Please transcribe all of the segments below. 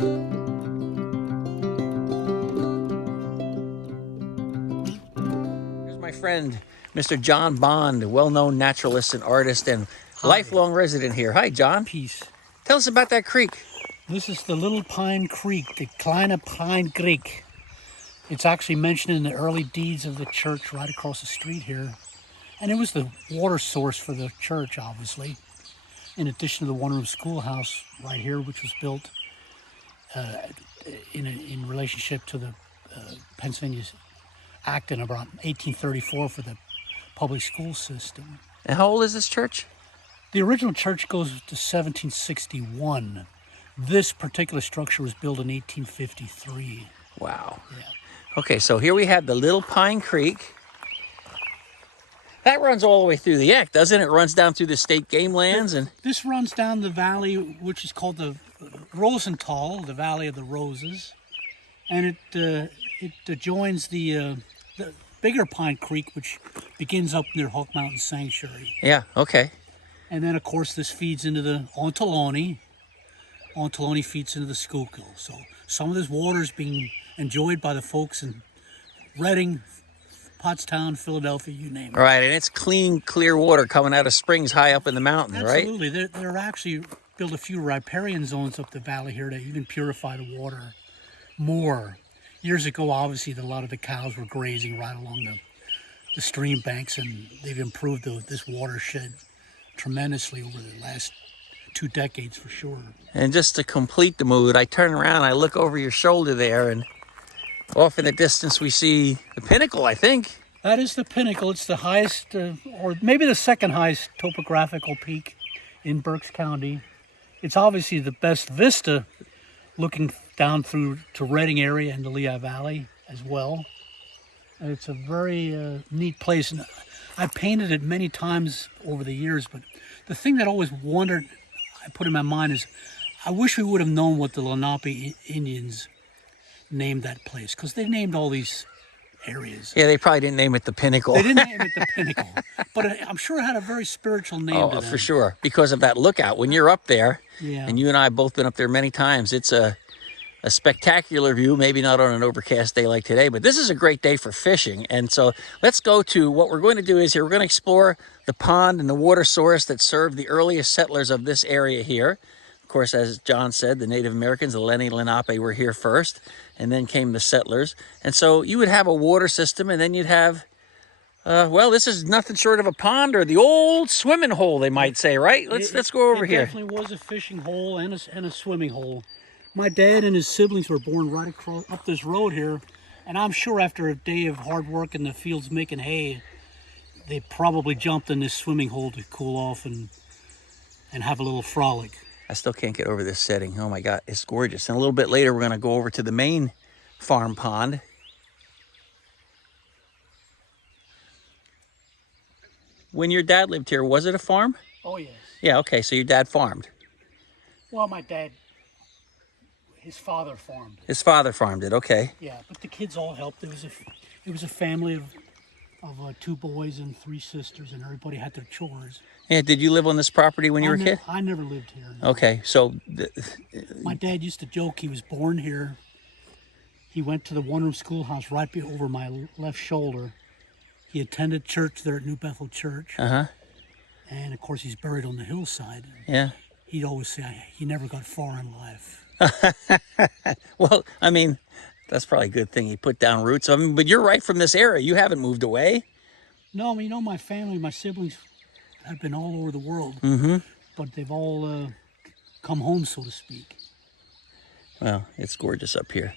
Here's my friend, Mr. Jon Bond, a well-known naturalist and artist and lifelong resident here. Hi, John. Peace. Tell us about that creek. This is the Little Pine Creek, the Kleine Pine Creek. It's actually mentioned in the early deeds of the church right across the street here. And it was the water source for the church, obviously, in addition to the one-room schoolhouse right here, which was built in relationship to the Pennsylvania's Act in about 1834 for the public school system. And how old is this church? The original church goes to 1761. This particular structure was built in 1853. Wow. Yeah. Okay, so here we have the Little Pine Creek. That runs all the way through the Eck, doesn't it? It runs down through the state game lands. And this runs down the valley, which is called the Rosenthal, the Valley of the Roses. And it joins the bigger Pine Creek, which begins up near Hawk Mountain Sanctuary. Yeah, okay. And then, of course, this feeds into the Ontoloni. Ontoloni feeds into the Schuylkill. So some of this water is being enjoyed by the folks in Reading, Pottstown, Philadelphia, you name it. Right, and it's clean, clear water coming out of springs high up in the mountain, right? Absolutely. They're actually built a few riparian zones up the valley here to even purify the water more. Years ago, obviously, a lot of the cows were grazing right along the stream banks, and they've improved this watershed tremendously over the last 2 decades for sure. And just to complete the mood, I turn around, I look over your shoulder there, and off in the distance we see the Pinnacle, I think. That is the Pinnacle. It's the highest, or maybe the second highest topographical peak in Berks County. It's obviously the best vista looking down through to Reading area and the Lehigh Valley as well. And it's a very neat place. And I painted it many times over the years, but the thing that I always wondered, I put in my mind, is I wish we would have known what the Lenape Indians named that place, because they named all these areas. Yeah, they probably didn't name it the Pinnacle. They didn't name it the Pinnacle, but I'm sure it had a very spiritual name to them. For sure, because of that lookout. When you're up there, yeah. And you and I have both been up there many times, it's a spectacular view, maybe not on an overcast day like today, but this is a great day for fishing. And so let's go to what we're going to do is here, we're going to explore the pond and the water source that served the earliest settlers of this area here. Of course, as John said, the Native Americans, the Lenni Lenape, were here first, and then came the settlers. And so you would have a water system, and then you'd have, well, this is nothing short of a pond, or the old swimming hole, they might say, right? Let's go over here. It definitely was a fishing hole and a swimming hole. My dad and his siblings were born right across up this road here, and I'm sure after a day of hard work in the fields making hay, they probably jumped in this swimming hole to cool off and have a little frolic. I still can't get over this setting. Oh my God, it's gorgeous. And a little bit later, we're going to go over to the main farm pond. When your dad lived here, was it a farm? Oh, yes. Yeah, okay, so your dad farmed. Well, my dad, his father farmed. His father farmed it, okay. Yeah, but the kids all helped. It was a family of 2 boys and 3 sisters, and everybody had their chores. Yeah, did you live on this property when you were a kid? I never lived here. No. Okay, so... My dad used to joke he was born here. He went to the one-room schoolhouse right over my left shoulder. He attended church there at New Bethel Church. Uh-huh. And, of course, he's buried on the hillside. Yeah. He'd always say he never got far in life. Well, I mean, that's probably a good thing. He put down roots. I mean, but you're right from this area. You haven't moved away. No, I mean, my family, my siblings have been all over the world. Mm-hmm. But they've all come home, so to speak. Well, it's gorgeous up here.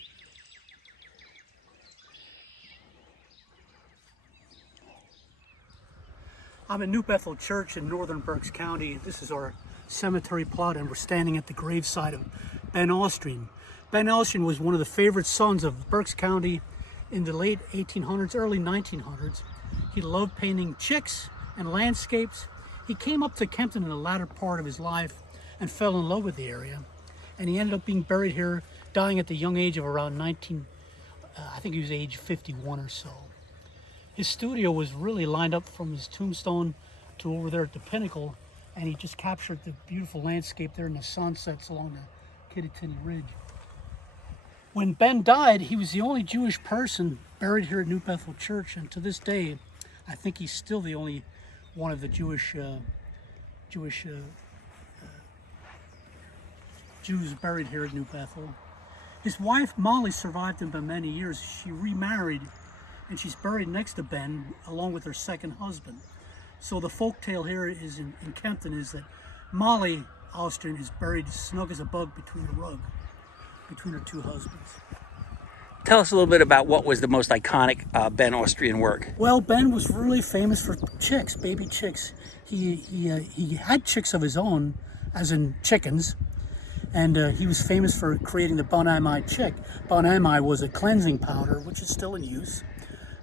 I'm at New Bethel Church in Northern Berks County. This is our cemetery plot, and we're standing at the gravesite of Ben Austrian. Ben Austrian was one of the favorite sons of Berks County in the late 1800s, early 1900s. He loved painting chicks and landscapes. He came up to Kempton in the latter part of his life and fell in love with the area. And he ended up being buried here, dying at the young age of around I think he was age 51 or so. His studio was really lined up from his tombstone to over there at the Pinnacle, and he just captured the beautiful landscape there and the sunsets along the Kittatinny Ridge. When Ben died, he was the only Jewish person buried here at New Bethel Church, and to this day, I think he's still the only one of the Jews buried here at New Bethel. His wife Molly survived him by many years. She remarried, and she's buried next to Ben along with her second husband. So the folk tale here is in Kempton is that Molly Austrian is buried snug as a bug between the rug, between her two husbands. Tell us a little bit about what was the most iconic Ben Austrian work. Well, Ben was really famous for chicks, baby chicks. He had chicks of his own, as in chickens, and he was famous for creating the Bon Ami chick. Bon Ami was a cleansing powder, which is still in use.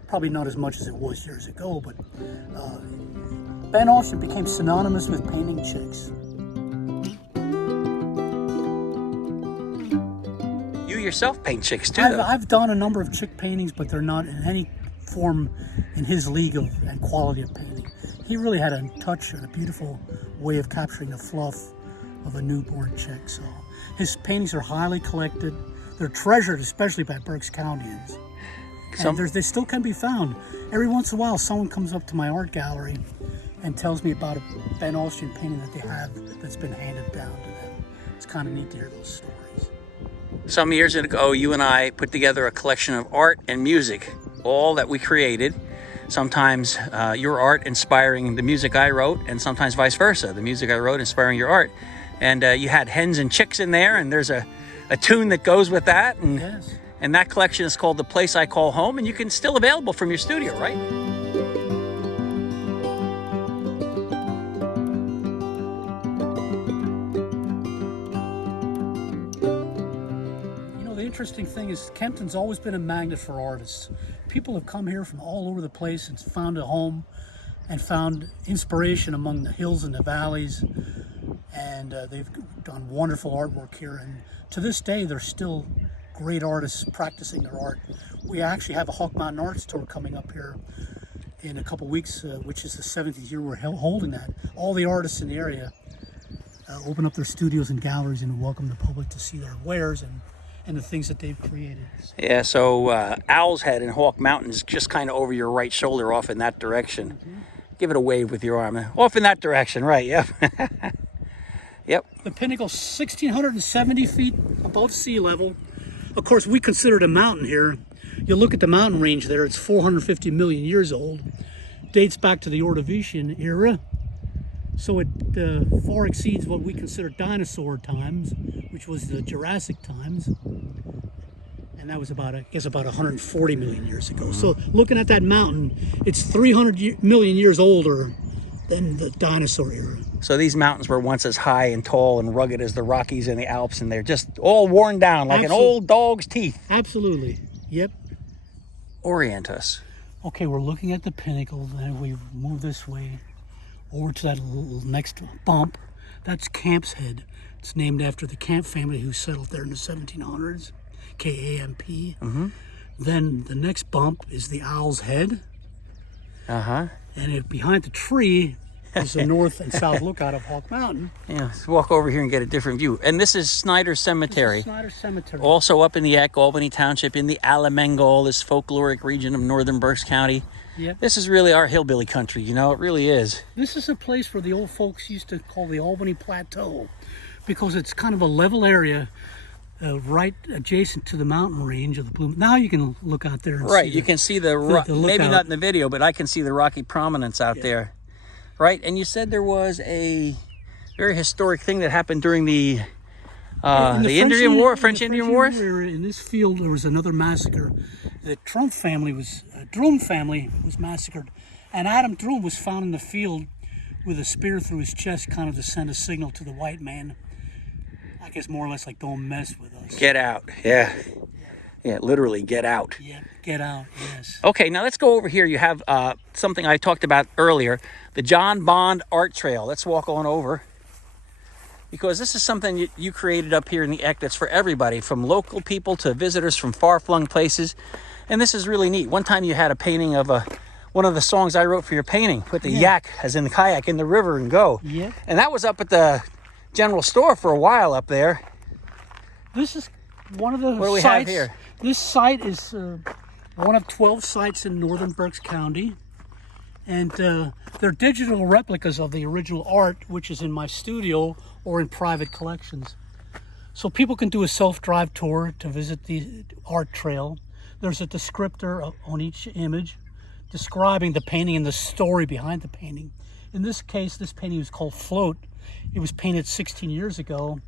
Probably not as much as it was years ago, but Ben Austrian became synonymous with painting chicks. You yourself paint chicks too, though. I've done a number of chick paintings, but they're not in any form in his league of and quality of painting. He really had a touch and a beautiful way of capturing the fluff of a newborn chick. So his paintings are highly collected. They're treasured, especially by Berks Countyans. And they still can be found. Every once in a while, someone comes up to my art gallery and tells me about a Ben Austrian painting that they have that's been handed down to them. It's kind of neat to hear those stories. Some years ago, you and I put together a collection of art and music, all that we created. Sometimes your art inspiring the music I wrote, and sometimes vice versa, the music I wrote inspiring your art. And you had hens and chicks in there, and there's a tune that goes with that. And, yes. And that collection is called The Place I Call Home, and you can still available from your studio, right? The interesting thing is Kempton's always been a magnet for artists. People have come here from all over the place and found a home and found inspiration among the hills and the valleys, and they've done wonderful artwork here, and to this day there's still great artists practicing their art. We actually have a Hawk Mountain Arts Tour coming up here in a couple weeks, which is the 70th year we're holding that. All the artists in the area open up their studios and galleries and welcome the public to see their wares and the things that they've created. Yeah, so Owl's Head and Hawk Mountain is just kind of over your right shoulder, off in that direction. Mm-hmm. Give it a wave with your arm. Off in that direction, right, yep. Yep. The pinnacle's 1,670 feet above sea level. Of course, we consider it a mountain here. You look at the mountain range there, it's 450 million years old. Dates back to the Ordovician era. So it far exceeds what we consider dinosaur times, which was the Jurassic times. And that was about 140 million years ago. Mm-hmm. So looking at that mountain, it's 300 million years older than the dinosaur era. So these mountains were once as high and tall and rugged as the Rockies and the Alps, and they're just all worn down like an old dog's teeth. Absolutely. Yep. Orient us. Okay, we're looking at the pinnacle, and we move this way over to that next bump. That's Camp's Head. It's named after the Camp family who settled there in the 1700s, K-A-M-P. Mm-hmm. Then the next bump is the Owl's Head. Uh-huh. And behind the tree is the north and south lookout of Hawk Mountain. Yeah, let's walk over here and get a different view. And this is Snyder Cemetery. Snyder Cemetery. Also up in the Eck, Albany Township, in the Allemaengel, this folkloric region of Northern Berks County. Yep. This is really our hillbilly country, you know, it really is. This is a place where the old folks used to call the Albany Plateau, because it's kind of a level area right adjacent to the mountain range of the Blue. Now you can look out there and see you can see the maybe not in the video, but I can see the rocky prominence out there. Right, and you said there was a very historic thing that happened during the Indian War, French Indian Wars. In this field, there was another massacre. The Drum family was massacred, and Adam Drum was found in the field with a spear through his chest, kind of to send a signal to the white man. I guess more or less like, don't mess with us. Get out, yeah. Yeah, literally, get out. Yeah, get out, yes. Okay, now let's go over here. You have something I talked about earlier, the Jon Bond Art Trail. Let's walk on over, because this is something you created up here in the Eck that's for everybody, from local people to visitors from far-flung places. And this is really neat. One time you had a painting of one of the songs I wrote for your painting. Put the yak, as in the kayak, in the river and go. Yeah. And that was up at the general store for a while up there. This is one of the What do we sites, have here? This site is one of 12 sites in Northern Berks County. And they're digital replicas of the original art, which is in my studio or in private collections. So people can do a self-drive tour to visit the art trail. There's a descriptor on each image describing the painting and the story behind the painting. In this case, this painting was called Float. It was painted 16 years ago.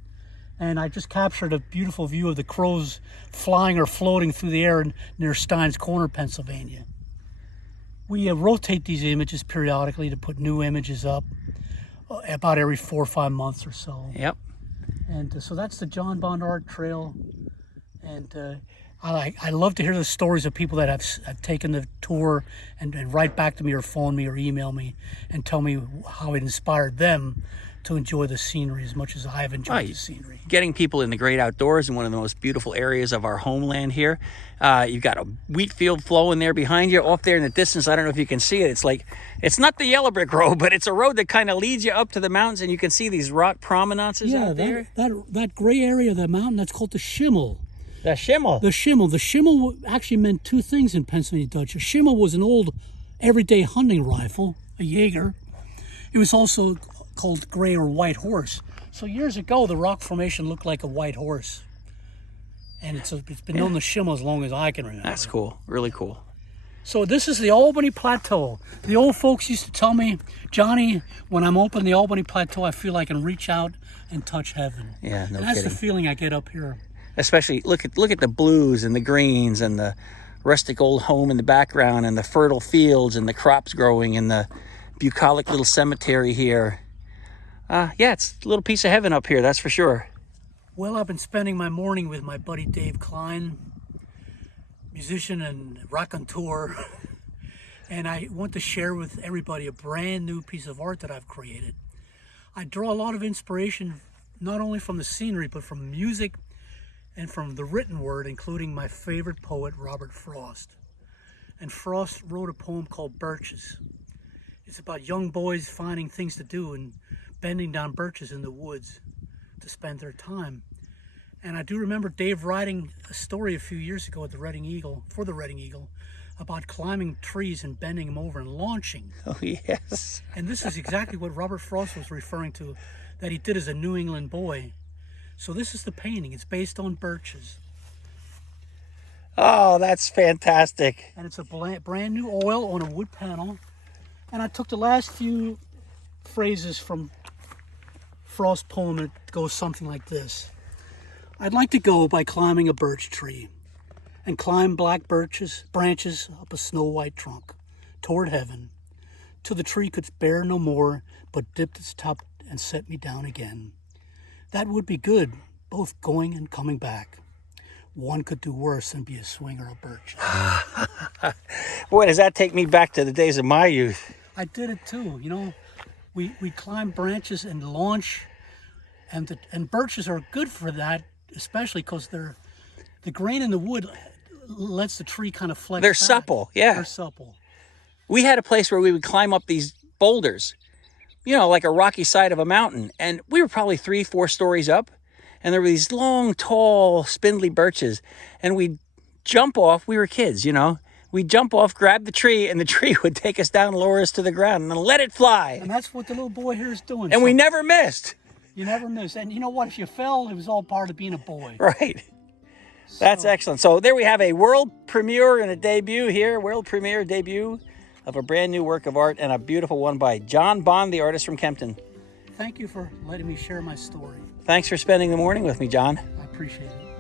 And I just captured a beautiful view of the crows flying or floating through the air near Steins Corner, Pennsylvania. We rotate these images periodically to put new images up about every 4 or 5 months or so. Yep. And so that's the Jon Bond Art Trail. And I love to hear the stories of people that have taken the tour and write back to me or phone me or email me and tell me how it inspired them to enjoy the scenery as much as I have enjoyed the scenery. Getting people in the great outdoors in one of the most beautiful areas of our homeland here. You've got a wheat field flowing there behind you. Off there in the distance, I don't know if you can see it. It's like, it's not the yellow brick road, but it's a road that kind of leads you up to the mountains, and you can see these rock promenances out there. That gray area of the mountain, that's called the Schimmel. The Schimmel. The Schimmel. The Schimmel actually meant two things in Pennsylvania Dutch. A Schimmel was an old everyday hunting rifle, a Jaeger. It was also called gray or white horse. So years ago, the rock formation looked like a white horse. And it's been known the Schimmel as long as I can remember. That's cool. Really cool. So this is the Albany Plateau. The old folks used to tell me, Johnny, when I'm up in the Albany Plateau, I feel I can reach out and touch heaven. Yeah, no and that's kidding. the feeling I get up here. Especially look at the blues and the greens and the rustic old home in the background and the fertile fields and the crops growing and the bucolic little cemetery here. Yeah, it's a little piece of heaven up here, that's for sure. Well, I've been spending my morning with my buddy Dave Klein, musician and raconteur, and I want to share with everybody a brand new piece of art that I've created. I draw a lot of inspiration not only from the scenery, but from music and from the written word, including my favorite poet, Robert Frost. And Frost wrote a poem called Birches. It's about young boys finding things to do and bending down birches in the woods to spend their time. And I do remember Dave writing a story a few years ago at the Reading Eagle, for the Reading Eagle, about climbing trees and bending them over and launching. Oh, yes. And this is exactly what Robert Frost was referring to, that he did as a New England boy. So this is the painting. It's based on birches. Oh, that's fantastic. And it's a brand new oil on a wood panel. And I took the last few phrases from Frost's poem, and it goes something like this. I'd like to go by climbing a birch tree and climb black branches up a snow-white trunk toward heaven, till the tree could bear no more, but dipped its top and set me down again. That would be good, both going and coming back. One could do worse than be a swinger of birch. Boy, does that take me back to the days of my youth. I did it too, you know. We climb branches and launch, and birches are good for that, especially because the grain in the wood lets the tree kind of flex They're back. supple, yeah. They're supple. We had a place where we would climb up these boulders, you know, like a rocky side of a mountain. And we were probably 3-4 stories up. And there were these long, tall, spindly birches. And we'd jump off. We were kids, you know. We'd jump off, grab the tree, and the tree would take us down, lower us to the ground, and let it fly. And that's what the little boy here is doing. And so we never missed. You never miss. And you know what? If you fell, it was all part of being a boy. Right. That's excellent. So there we have a world premiere and a debut here, world premiere debut of a brand new work of art, and a beautiful one by Jon Bond, the artist from Kempton. Thank you for letting me share my story. Thanks for spending the morning with me, John. I appreciate it.